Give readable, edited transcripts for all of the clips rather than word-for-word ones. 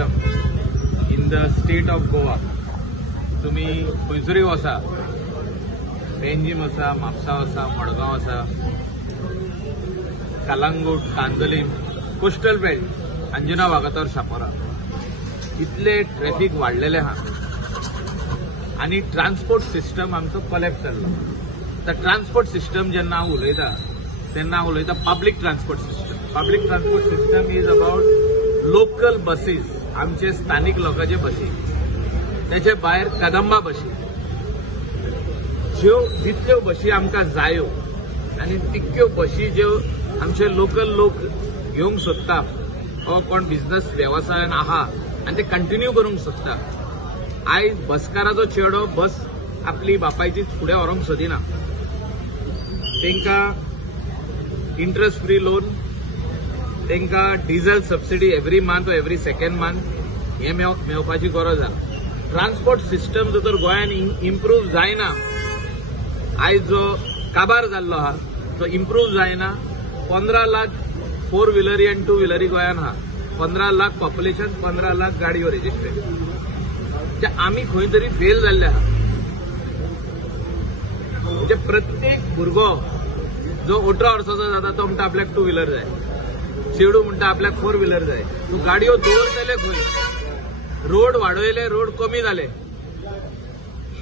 System in the state of Goa. तुम्ही खंयसरूय वचा, पेंजीम वचा, म्हापसा वचा, मडगांव वचा, कलंगूट, कांदोलीम, कोस्टल बेल्ट, अंजुना वागातोर, शापोरा इतले ट्रॅफिक वाडलेले आहा आणि ट्रान्सपोर्ट सिस्टम आमचो कोलॅप्स जाल्लो. तर ट्रान्सपोर्ट सिस्टम जेन्ना हांव उलयता तेन्ना हांव उलयता public transport system. Public transport system is about local buses, आमचे स्थानिक लोकांचे बसी, त्याचे भायर कदंबा बसी, ज्यो जितल्यो बसी आमकां जायो आनी तितक्यो बसी ज्यो आमचे लोकल लोक घेवंक सोदता वा कोण बिझनेस वेवसायान आहा आनी ते कंटिन्यू करूंक सोदता. आयज बसकाराचो चेडो बस आपली बापायची फुडें व्हरोंक सोदिना. तांकां इंट्रस्ट फ्री लोन, तांकां डिझल सबसिडी एवरी मंथ वा एवरी सेकंड मंथ हे मेळपाची गरज आहा. ट्रान्सपोर्ट सिस्टम जर गोंयान इम्प्रूव जायना, आयज जो काबार जाल्लो आहा तो इम्प्रूव जायना. 15 लाख 4 व्हिलरी आनी 2 व्हिलरी गोंयान आहा. 15 लाख पॉप्युलेशन, 15 लाख गाडयो रेजिस्ट्रेशन. जे आमी खंय तरी फेल जाल्ले आहा. म्हणजे प्रत्येक भुरगो जो 18 वर्साचो जाता तो म्हणटा आपल्याक 2 व्हिलर जाय, चेडू म्हणटा आपल्याक 4 व्हिलर जाय. तूं गाडयो दवरतले खंय? रोड वाडयले, रोड कमी जाले,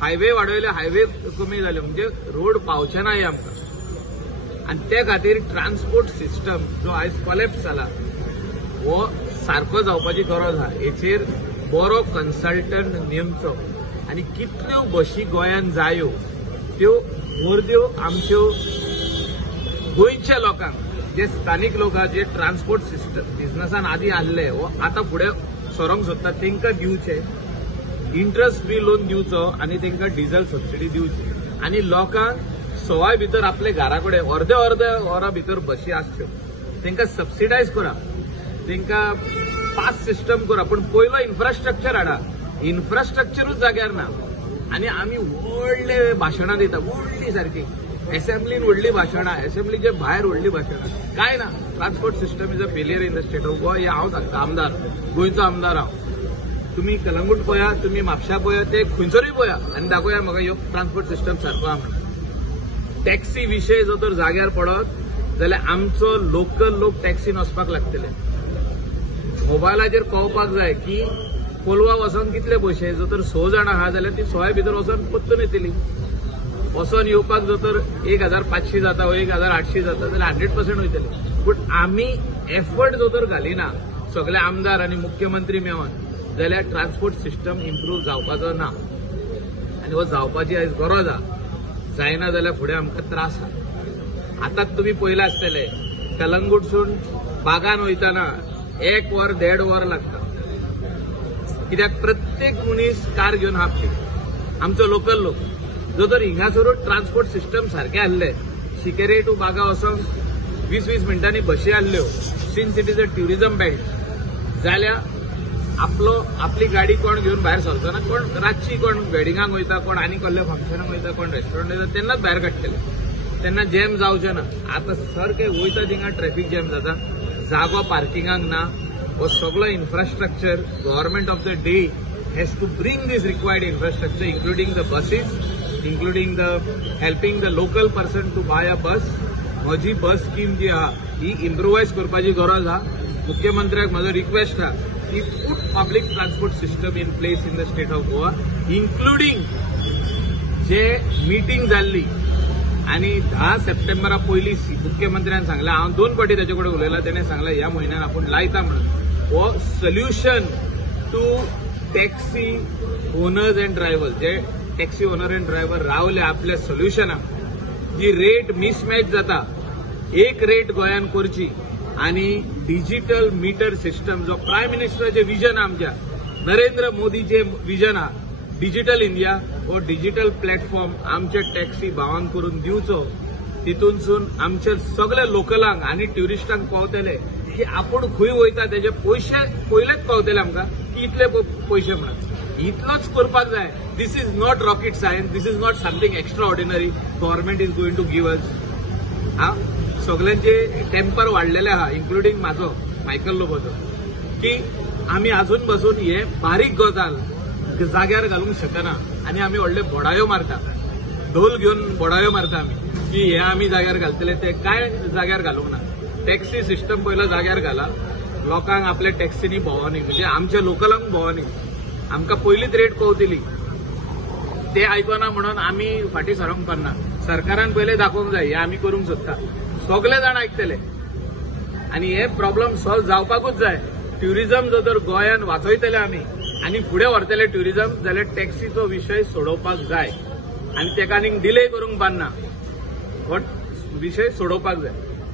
हायवे वाडयले, हायवे कमी जाले, म्हणजे रोड पावचे नाय आमकां. आनी ते खातीर ट्रान्सपोर्ट सिस्टम जो आयज कोलॅप्स जाला हो सारको जावपाची गरज आहा. हेचेर बरो कन्सल्टंट नेमचो आनी कितल्यो बशी गोंयान जायो त्यो वर्द्यो आमच्यो गोंयच्या लोकांक, जे स्थानिक लोक आहा, जे ट्रान्सपोर्ट सिस्टम बिझनसान आदी आहले वो आतां फुडें सरोंक सोदता, तांकां दिवचे. इंट्रस्ट फ्री लोन दिवचो आनी तांकां डिझल सबसिडी दिवची. आनी लोकांक सवाय भितर आपले घरा कडेन अर्दे वरां भितर बशी आसच्यो, तांकां सबसिडायज करा, तांकां पास सिस्टम करा. पण पयलो इन्फ्रास्ट्रक्चर हाडा. इन्फ्रास्ट्रक्चरूच जाग्यार ना आनी आमी व्हडले भाशणां दिता, व्हडली सारकी असेंब्लीन व्हडली भाशणां, असेंब्लीचे भायर व्हडली भाशणां, काय ना. Transport system is a failure in the state of Goa. हे हांव सांगता, आमदार, गोंयचो आमदार हांव. तुम्ही कलंगूट पळया, तुम्ही म्हापशा पळया, ते खंयसरूय पळया आनी दाखोवया म्हाका ह्यो ट्रान्सपोर्ट सिस्टम सारको आहा म्हणून. टॅक्सी विशय जो तर जाग्यार पडत जाल्यार आमचो लोकल लोक टॅक्सीन वचपाक लागतले. मोबायलाचेर कळपाक जाय की कोलवा वचोन कितले पयशे. जर तर 6 जाणां आहा जाल्यार ती 6 भितर वचोन पत्तून येतली. वचोन येवपाक जर तर 1500 जाता वा 1800 जाता जाल्यार 100% वयतली. पूण आमी एफर्ट जर तर घालिना सगळे आमदार आनी मुख्यमंत्री मेळोन जाल्यार ट्रान्सपोर्ट सिस्टम इम्प्रूव जावपाचो ना आनी हो जावपाची आयज गरज आहा. जायना जाल्यार फुडें आमकां त्रास आहा. आतांच तुमी पळयला आसतले कलंगूटसून बागान वयताना 1 वर 1.5 वर लागता. कित्याक प्रत्येक मनीस कार घेवन आपली. आमचो लोकल लोक जो तर हिंगासरूच ट्रान्सपोर्ट सिस्टम सारके आहले, शिकेरे टू बागा वचोंक 20-20 मिनटांनी बशी आहल्यो, since it is a tourism belt, जाल्यार आपली गाडी कोण घेवन भायर सरचो ना. कोण रातची कोण वेडिंगाक वयता, कोण आनी कसल्या फंक्शनाक वयता, कोण रेस्टॉरंट वयता, तेन्नाच भायर काडटले. तेन्ना जॅम जावचें ना. आतां सारकें वयता थिंगा ट्रॅफिक जॅम जाता, जागो पार्किंगाक ना. हो सगळो infrastructure government of the day has to bring these required infrastructure, including the buses, including the helping the local person to buy a bus. म्हजी बस स्कीम जी आहा ही इम्प्रुवायज करपाची गरज आहा. मुख्यमंत्र्याक म्हजो रिक्वेस्ट आहा की put public transport system in place in the state of Goa, including जे meeting जाल्ली आणि 10 सप्टेंबरा पयली मुख्यमंत्र्यान सांगला, हांव 2 फावटी ताचे कडेन उलयला, तेणें सांगला ह्या म्हयन्यान आपूण लायता म्हणून. हो solution to taxi owners and drivers, जे टॅक्सी ओनर अँड ड्रायव्हर रावले आपल्या सोल्युशनाक, जी रेट मिसमॅच जाता, एक रेट गोंयान करची आणि डिजिटल मीटर सिस्टम जो प्रायम मिनिस्टराचे विजन आमच्या नरेंद्र मोदीचे विजन हा, डिजिटल इंडिया हो डिजिटल प्लॅटफॉर्म आमच्या टॅक्सी भावांक करून दिवचो. तितूनसून आमच्या सगळ्या लोकलांक आणि ट्युरिस्टांक कळतले की आपण खंय वयता तेजे पयशे पयलेच कळतले आमकां की इतले पयशे म्हणून. इतलोच करपाक जाय. This is not rocket science, this is not something extraordinary government is going to give us. हा सगळ्यांचे टेम्पर वाडलेले आहा, इन्क्लुडिंग म्हाजो मायकल लोबोचो, की आमी अजून बसून हे बारीक गजाल जाग्यार घालूंक शकना आनी आमी व्हडले बोडायो मारता, ढोल घेवन बोडायो मारता आमी की हे आमी जाग्यार घालतले, ते काय जाग्यार घालूंक ना. टॅक्सी सिस्टम पयलो जाग्यार घाला, लोकांक आपल्या टॅक्सीनी भोंवनी, म्हणजे आमच्या लोकलांक भोंवनी. आमकां पयलींच रेट पावतली, ते आयकना म्हणून आमी फाटीं सरोंक पारना. सरकारान पयलें दाखोवंक जाय हे आमी करूंक सोदता, सगळे जाण आयकतले आनी हे प्रॉब्लेम सॉल्व जावपाकूच जाय. ट्युरिझम जर गोंयान वाचयतले आमी आनी फुडें व्हरतले ट्युरिझम, जाल्यार टॅक्सीचो विशय सोडोवपाक जाय आनी तेका आनीक डिले करूंक पारना. हो विशय सोडोवपाक जाय.